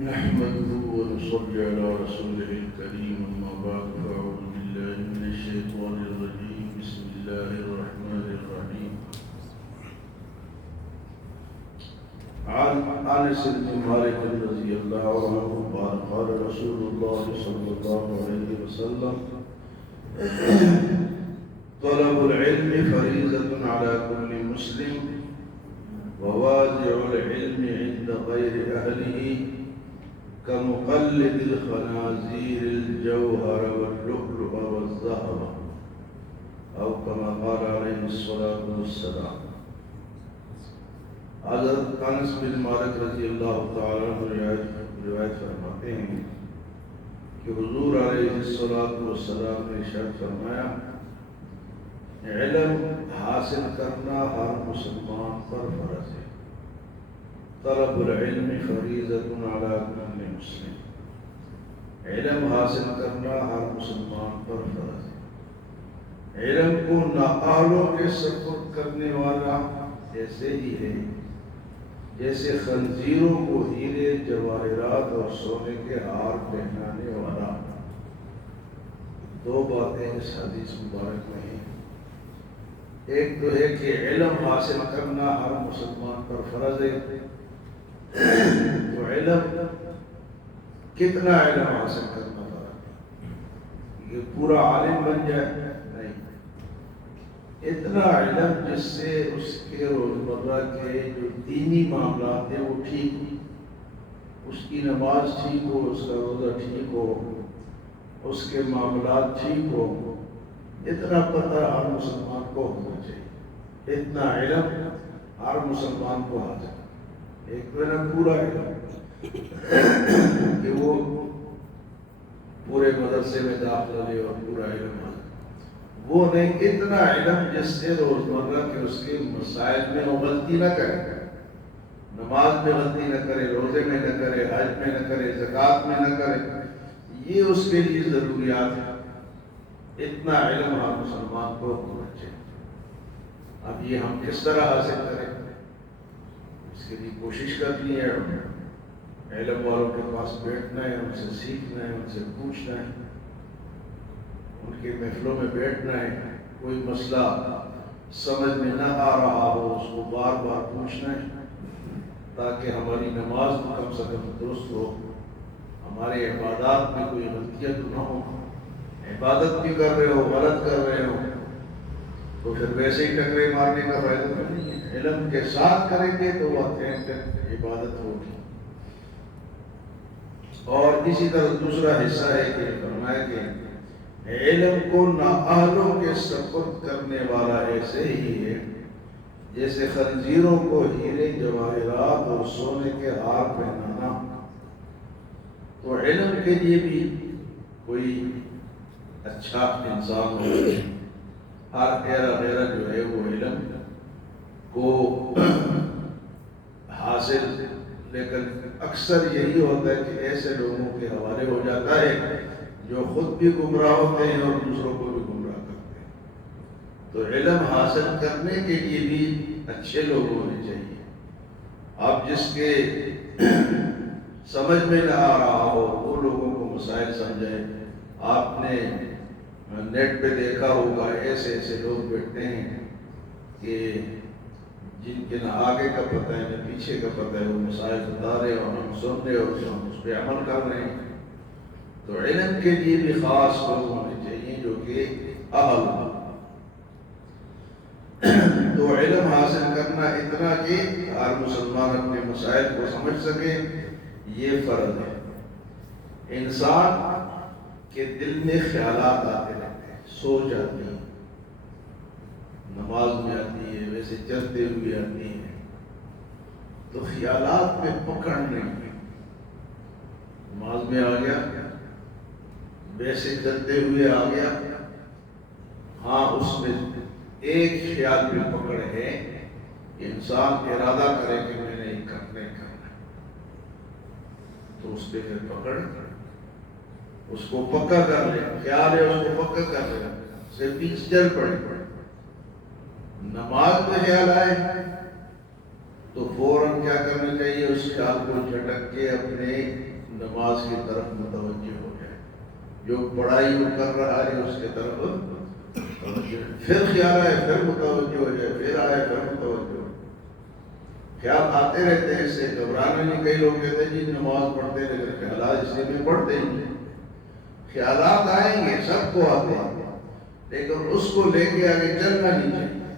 نحمده ونصلي على رسوله الكريم أما بعد فأعوذ بالله من الشيطان الرجيم بسم الله الرحمن الرحيم عن أنس بن مالك رضي الله عنه قال قال رسول الله صلى الله عليه وسلم طلب العلم فريضة على كل مسلم ووادع العلم عند غير أهله كمقلد الخنازير الجوهر واللؤلؤ والذهب أو كما قال عليه الصلاة والسلام. حضرت انس بن مالک رضی اللہ تعالیٰ عنہ روایت فرماتے ہیں کہ حضور علیہ الصلاۃ والسلام نے ارشاد فرمایا علم حاصل کرنا ہر مسلمان پر فرض ہے. طلب العلم فریضۃ علی کل مسلم. علم حاصل کرنا ہر مسلمان پر فرض ہے. علم کو نااہلوں کے سپرد کرنے والا ایسے ہی ہے جیسے خنزیروں کو ہیرے جواہرات اور سونے کے ہار پہنانے والا. دو باتیں اس حدیث مبارک میں ہیں. ایک تو ہے کہ علم حاصل کرنا ہر مسلمان پر فرض ہے. تو علم کتنا علم حاصل کرنا فرض ہے؟ یہ پورا عالم بن جائے نہیں. اتنا علم جس سے اس کے روزمرہ کے جو دینی معاملات ہیں وہ ٹھیک ہو، اس کی نماز ٹھیک ہو، اس کا روزہ ٹھیک ہو، اس کے معاملات ٹھیک ہو. اتنا پتہ ہر مسلمان کو ہونا چاہیے. اتنا علم ہر مسلمان کو حاصل. ایک تو ہے پورا علم کہ وہ پورے مدرسے میں داخلہ لے اور پورا علم حاصل. وہ نہیں اتنا علم جس سے روزمرہ کے اس کے مسائل میں وہ غلطی نہ کرے. نماز میں غلطی نہ کرے، روزے میں نہ کرے، حج میں نہ کرے، زکوٰۃ میں نہ کرے. یہ اس کے لیے ضروریات ہیں. اتنا علم ہر مسلمان کو ہونا چاہیے. اب یہ ہم کس طرح حاصل کریں؟ اس کے لیے کوشش کرنی ہے. علم والوں کے پاس بیٹھنا ہے، ان سے سیکھنا ہے، ان سے پوچھنا ہے، ان کے محفلوں میں بیٹھنا ہے. کوئی مسئلہ سمجھ میں نہ آ رہا ہو اس کو بار بار پوچھنا ہے تاکہ ہماری نماز کم سے کم درست ہو، ہمارے عبادات میں کوئی غلطیاں نہ ہو. عبادت بھی کر رہے ہو غلط کر رہے ہو تو پھر ویسے ہی ٹکرے مارنے کا فائدہ نہیں ہے. علم کے ساتھ کریں گے تو وہ اتھینٹک عبادت ہوگی. اور اسی طرح دوسرا حصہ ہے کہ فرمایا کہ علم کو نااہلوں کے سپرد کرنے والا ایسے ہی ہے جیسے خنزیروں کو ہیرے جواہرات اور سونے کے ہار پہنانا. تو علم کے لیے بھی کوئی اچھا انسان ہو. ہر غیرہ جو ہے وہ علم کو حاصل، لیکن اکثر یہی ہوتا ہے کہ ایسے لوگوں کے حوالے ہو جاتا ہے جو خود بھی گمراہ ہوتے ہیں اور دوسروں کو بھی گمراہ کرتے ہیں. تو علم حاصل کرنے کے لیے بھی اچھے لوگ ہونے چاہیے. آپ جس کے سمجھ میں نہ آ رہا ہو وہ لوگوں کو مسائل سمجھائیں. آپ نے نیٹ پہ دیکھا ہوگا ایسے ایسے لوگ بیٹھتے ہیں کہ جن کے نہ آگے کا پتہ ہے نہ پیچھے کا پتہ ہے. وہ مسائل بتا رہے اور ہم سن رہے اور ہم اس پہ عمل کر رہے ہیں. تو علم کے لیے بھی خاص لوگ ہونے چاہیے جو کہ اہل ہو. تو علم حاصل کرنا اتنا کہ ہر مسلمان اپنے مسائل کو سمجھ سکے یہ فرض ہے. انسان کے دل میں خیالات آتے رہتے ہیں، سوچ آتی ہے، نماز میں آتی ہے، ویسے چلتے ہوئے آتی ہے. تو خیالات میں پکڑ نہیں ہے. نماز میں آ گیا، ویسے چلتے ہوئے آ گیا. ہاں اس میں ایک خیال پہ پکڑ ہے کہ انسان ارادہ کرے کہ میں نے یہ کرنا تو اس پہ پھر پکڑ اس کو پکا کر لے. خیال ہے اس کو پکا کر لے، اسے پیچھے چل پڑے. نماز میں خیال آئے تو فوراً کیا کرنا چاہیے؟ اس خیال کو جھٹک کے اپنے نماز کی طرف متوجہ ہو جائے، جو پڑھائی کر رہا ہے اس کے طرف توجہ، پھر خیال آئے پھر متوجہ ہو جائے، پھر آئے پھر متوجہ ہو جائے۔ خیال آتے رہتے ہیں، اس سے گھبرانے نہیں۔ کئی لوگ کہتے ہیں جی نماز پڑھتے ہیں لیکن خیالات اس لیے پڑھتے ہی نہیں۔ خیالات آئیں گے، سب کو آتے ہیں، لیکن اس کو لے کے آگے چلنا نہیں چاہیے۔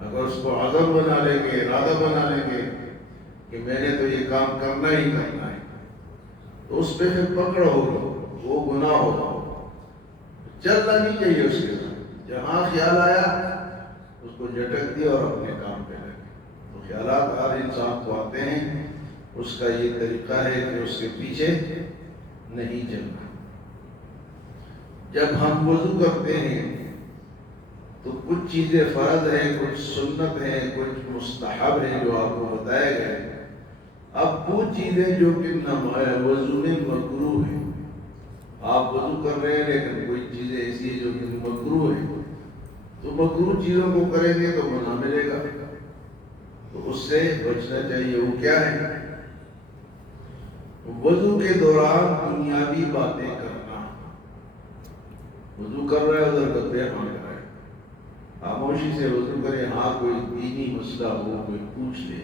اگر اس کو عزم بنا لیں گے، ارادہ بنا لیں گے کہ میں نے تو یہ کام کرنا ہی کرنا ہے، تو اس پہ پھر پکڑ ہوگا، وہ گناہ ہوگا۔ چلنا نہیں چاہیے اس کے ساتھ۔ جہاں خیال آیا اس کو جھٹک دیا اور اپنے کام پہ لگے۔ تو خیالات ہر انسان کو آتے ہیں، اس کا یہ طریقہ ہے کہ اس کے پیچھے نہیں چلنا۔ جب ہم وضو کرتے ہیں تو کچھ چیزیں فرض ہیں، کچھ سنت ہیں، کچھ مستحب ہیں جو آپ کو بتائے گئے۔ اب وہ چیزیں جو کہ وضو میں مکروہ ہیں، آپ وضو کر رہے ہیں لیکن کوئی چیزیں ایسی ہیں جو کہ مکروہ ہیں، تو مکروہ چیزوں کو کریں گے تو گناہ ملے گا، تو اس سے بچنا چاہیے۔ وہ کیا ہے؟ وضو کے دوران دنیاوی باتیں کرنا۔ وضو کر رہا ہے ادھر گدے ہانک رہا ہے، خاموشی سے وضو کرے۔ ہاں کوئی دینی مسئلہ ہو، کوئی پوچھ لے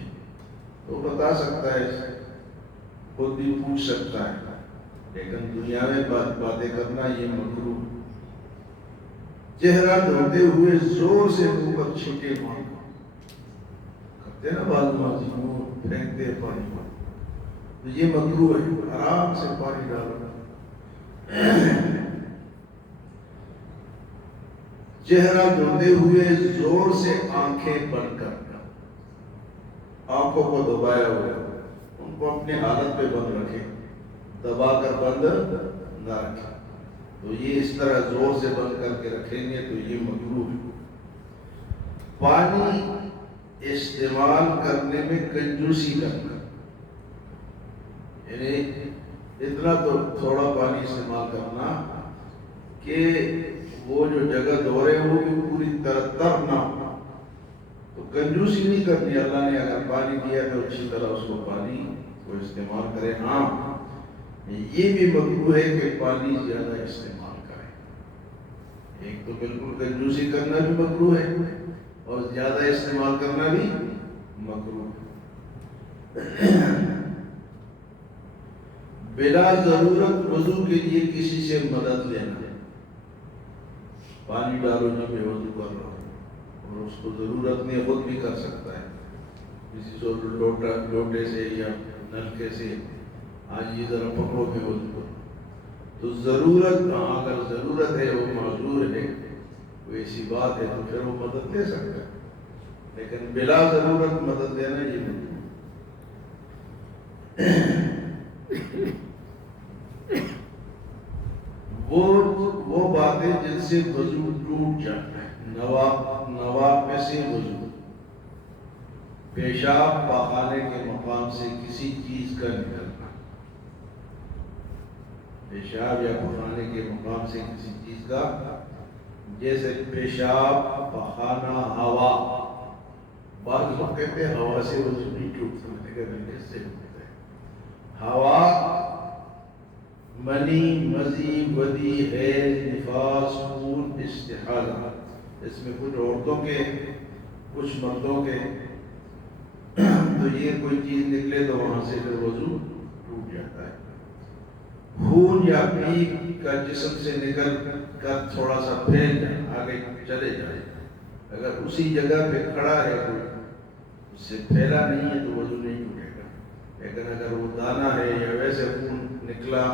تو بتا سکتا ہے، خود بھی پوچھ سکتا ہے، لیکن دنیا میں باتیں کرنا یہ مکروہ۔ چہرہ دھوتے ہوئے زور سے منہ پر چھینٹے مارنا، کرتے نا بعض ماضی منہ پھینکتے پانی پر، تو یہ مکروہ ہے۔ آرام سے پانی ڈالنا۔ چہرہ دھوتے ہوئے زور سے آنکھیں بند کرنا، آنکھوں کو دبایا ہوا، ان کو اپنے حالت پہ بند رکھے، دبا کر بند نہ رکھے۔ تو یہ اس طرح زور سے بند کر کے رکھیں گے تو یہ مکروہ ہے۔ پانی استعمال کرنے میں کنجوسی کرنا، یعنی اتنا تو تھوڑا پانی استعمال کرنا کہ وہ جو جگہ دھو رہے ہیں وہ بھی پوری طرح تر نہ ہو۔ تو کنجوسی نہیں کرنی، اللہ نے اگر پانی دیا تو اچھی طرح اس کو پانی کو استعمال کرے۔ ہاں یہ بھی مکروہ ہے کہ پانی زیادہ استعمال کرے۔ ایک تو بالکل کنجوسی کرنا بھی مکروہ ہے اور زیادہ استعمال کرنا بھی مکروہ ہے۔ بلا ضرورت وضو کے لیے کسی سے مدد لینا، پانی ڈالو جب میں وضو کر رہا ہوں اور اس کو ضرورت نہیں، خود بھی کر سکتا ہے، کسی سے لوٹے سے یا نلکے سے، آج یہ ذرا پکڑو میں وضو کرو۔ تو ضرورت، اگر ضرورت ہے، وہ معذور ہے، کوئی ایسی بات ہے تو پھر وہ مدد لے سکتا ہے، لیکن بلا ضرورت مدد لینا یہ مکروہ۔ وہ باتیں جن سے وضو ٹوٹ جاتا ہے، نوافل سے وضو، پیشاب پخانے کے مقام سے کسی چیز کا نکلنا، پیشاب یا پخانے کے مقام سے کسی چیز کا، جیسے پیشاب پخانا، ہوا، بعض لوگ کہتے ہیں ہوا سے وضو نہیں ٹوٹتا، لیکن اس سے ہوا، منی، مزی، ودی، حیض، نفاس، خون، استحاضہ، اس میں کچھ عورتوں کے کچھ مردوں کے، تو یہ کوئی چیز نکلے تو وہاں سے پھر وضو ٹوٹ جاتا ہے۔ خون یا پیپ کا جسم سے نکل کر تھوڑا سا پھیل جائے، آگے چلے جائے، اگر اسی جگہ پہ کھڑا ہے کوئی، اس سے پھیلا نہیں ہے تو وضو نہیں ٹوٹے گا، لیکن اگر وہ دانا ہے یا ویسے خون نکلا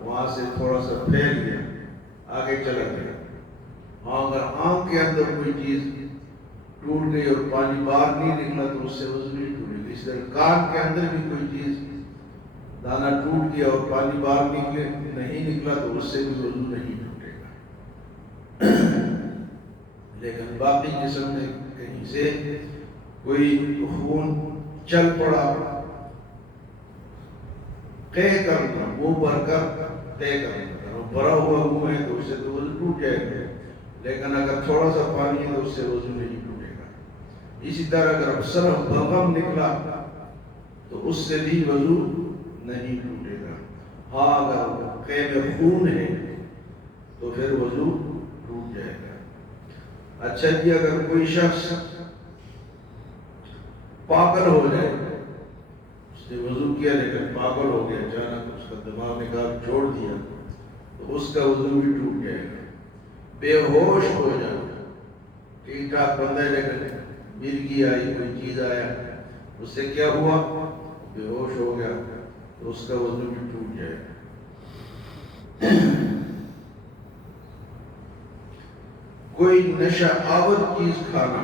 وہاں سے تھوڑا سا پھیل گیا، آگے چلا گیا، اگر آنکھ کے اندر کوئی چیز ٹوٹ گئی اور پانی باہر نہیں نکلا تو اس سے وضو نہیں ٹوٹے گا۔ اس طرح کان کے اندر بھی کوئی چیز دانا ٹوٹ گیا اور پانی باہر نہیں نکلا تو اس سے بھی وضو نہیں ٹوٹے گا۔ لیکن باقی جسم میں کہیں سے کوئی خون چل پڑا، قے کرنا، منہ بھر کر قے کرنا، بھرا ہوا منہ ہے تو اس سے تو وضو ٹوٹ جائے گا، لیکن اگر تھوڑا سا پانی ہے تو اس سے وضو نہیں ٹوٹے گا۔ اسی طرح اگر صرف بلغم نکلا تو اس سے بھی وضو نہیں ٹوٹے گا۔ ہاں اگر قے میں خون ہے تو پھر وضو ٹوٹ جائے گا۔ اچھا جی، اگر کوئی شخص پاگل ہو جائے، اس نے وضو کیا لیکن پاگل ہو گیا، اچانک اس کا دماغ نے کام چھوڑ دیا تو اس کا وضو بھی ٹوٹ جائے گا۔ بے ہوش ہو جانا، ٹھیک ٹھاک بندہ ہے لیکن مرگی آئی، کوئی چیز آیا، اس سے کیا ہوا، بے ہوش ہو گیا تو اس کا وضو بھی ٹوٹ جائے گا۔ کوئی نشہ آور چیز کھانا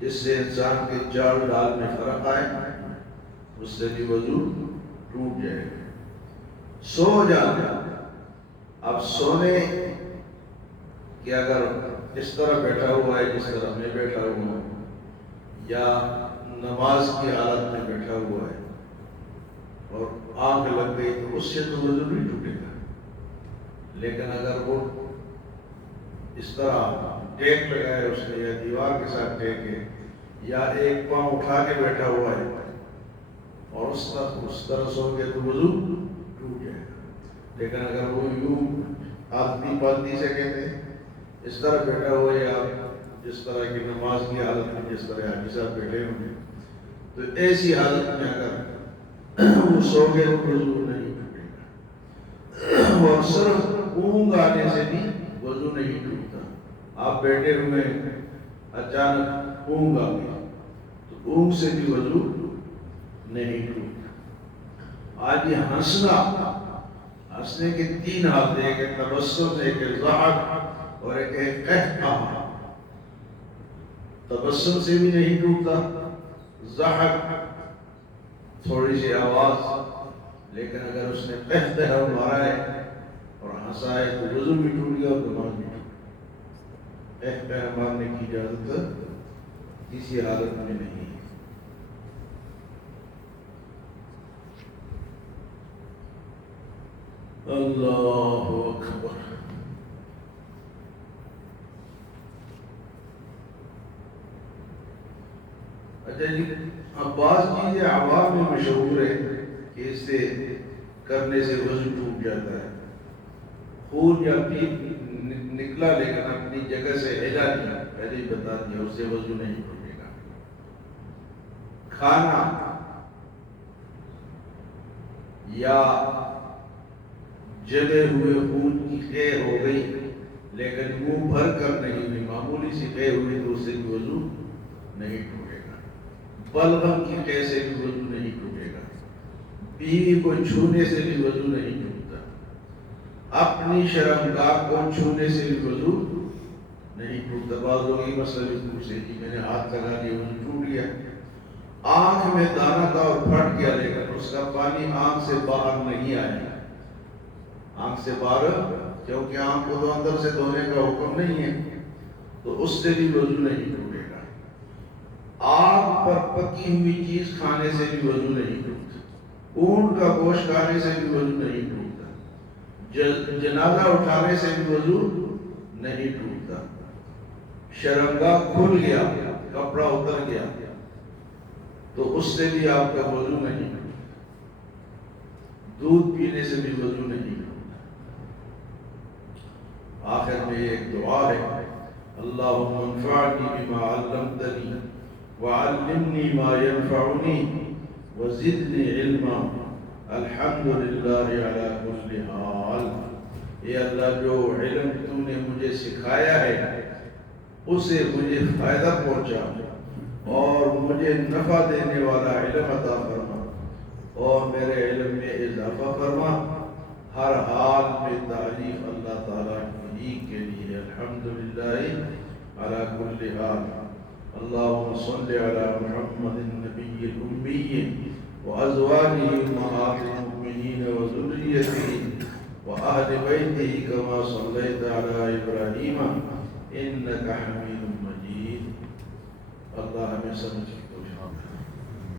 جس سے انسان کے چال ڈال میں فرق آئے، اس سے بھی وضو ٹوٹ جائے گا۔ سو جانا، اب سونے کہ اگر اس طرح بیٹھا ہوا ہے جس طرح میں بیٹھا ہوا ہوں، یا نماز کی حالت میں بیٹھا ہوا ہے اور آنکھ لگ گئی تو اس سے تو وضو نہیں ٹوٹے گا۔ لیکن اگر وہ اس طرح ٹیک لگائے اس نے، یا دیوار کے ساتھ ٹیک ہے، یا ایک پاؤں اٹھا کے بیٹھا ہوا ہے اور اس طرح سو گیا تو وضو ٹوٹ جائے گا۔ لیکن اگر وہ یوں آدمی پالتی سے کہتے ہیں اس طرح بیٹھا ہوا ہے، آپ جس طرح کی نماز کی حالت میں جس طرح حاجی صاحب بیٹھے ہوئے، تو ایسی حالت میں اگر وہ سو گئے تو وضو نہیں ٹوٹے گا۔ اور صرف اونگ آنے سے بھی وضو نہیں ٹوٹتا۔ آپ بیٹھے ہوئے اچانک اونگ آ گئی تو اونگ سے بھی وضو نہیں ٹوٹتا۔ آج یہ ہنسنے کے تین حالت ہیں، ایک تبسم، ایک ضحک اور ایک قہقہ۔ تبسم سے بھی نہیں ٹوٹتا، ضحک تھوڑی سی آواز، لیکن اگر اس نے قہقہ مارا ہے اور ہنسا ہے تو وضو بھی ٹوٹ گیا اور نماز بھی ٹوٹ گیا۔ قہقہ مارنے کی اجازت کسی حالت میں نہیں ہے۔ اللہ اکبر۔ اچھا جی، اب بعض چیزیں عوام میں مشہور ہے کہ اس سے کرنے سے وضو ٹوٹ جاتا ہے۔ خون یا پیپ نکلا لیکن اپنی جگہ سے ہلا نہیں، پہلے ہی بتا دیا، اس سے وضو نہیں ٹوٹے گا۔ کھانا یا جلے ہوئے خون کی قے ہو گئی لیکن منہ بھر کر نہیں ہوئی، معمولی سی قے ہوئی تو اس سے بھی وضو نہیں ٹوٹے گا۔ بلغم کی قے سے بھی وضو نہیں ٹوٹے گا۔ بیوی کو چھونے سے بھی وضو نہیں ٹوٹتا۔ اپنی شرمگاہ کو چھونے سے بھی وضو نہیں ٹوٹتا۔ بعض لوگ یہ مسئلہ بھی پوچھتے کہ میں نے ہاتھ لگا دیا وضو ٹوٹ گیا۔ آنکھ میں دانہ تھا اور پھٹ گیا لیکن اس کا پانی آنکھ سے باہر نہیں آیا، آنکھ سے باہر، کیونکہ آنکھ کو تو اندر سے دھونے کا حکم نہیں ہے، تو اس سے بھی وضو نہیں ٹوٹے گا۔ آگ پر پکی ہوئی چیز کھانے سے بھی وضو نہیں ٹوٹتا۔ اونٹ کا گوشت کھانے سے بھی وضو نہیں ٹوٹتا۔ جنازہ اٹھانے سے بھی وضو نہیں ٹوٹتا۔ شرمگاہ کھل گیا، کپڑا اتر گیا تو اس سے بھی آپ کا وضو نہیں ٹوٹتا۔ دودھ پینے سے بھی وضو نہیں ٹوٹتا۔ آخر میں ایک دعا ہے، اللہم انفعنی بما علمتنی وعلمنی ما ینفعنی وزدنی علما، الحمدللہ علی کل حال۔ اے اللہ، جو علم تو نے مجھے سکھایا ہے اسے مجھے فائدہ پہنچا اور مجھے نفع دینے والا علم عطا فرما اور میرے علم میں اضافہ فرما۔ ہر حال میں تعریف اللہ تعالیٰ ہی کے لیے، الحمدللہ علی کل حال۔ اللہم صلی علی محمد النبی الامی وازواجہ امہات المؤمنین وذریتہ وأهل بيته كما صليت على إبراهيم إنك حميد مجيد۔ اللہ ہمیں سمجھ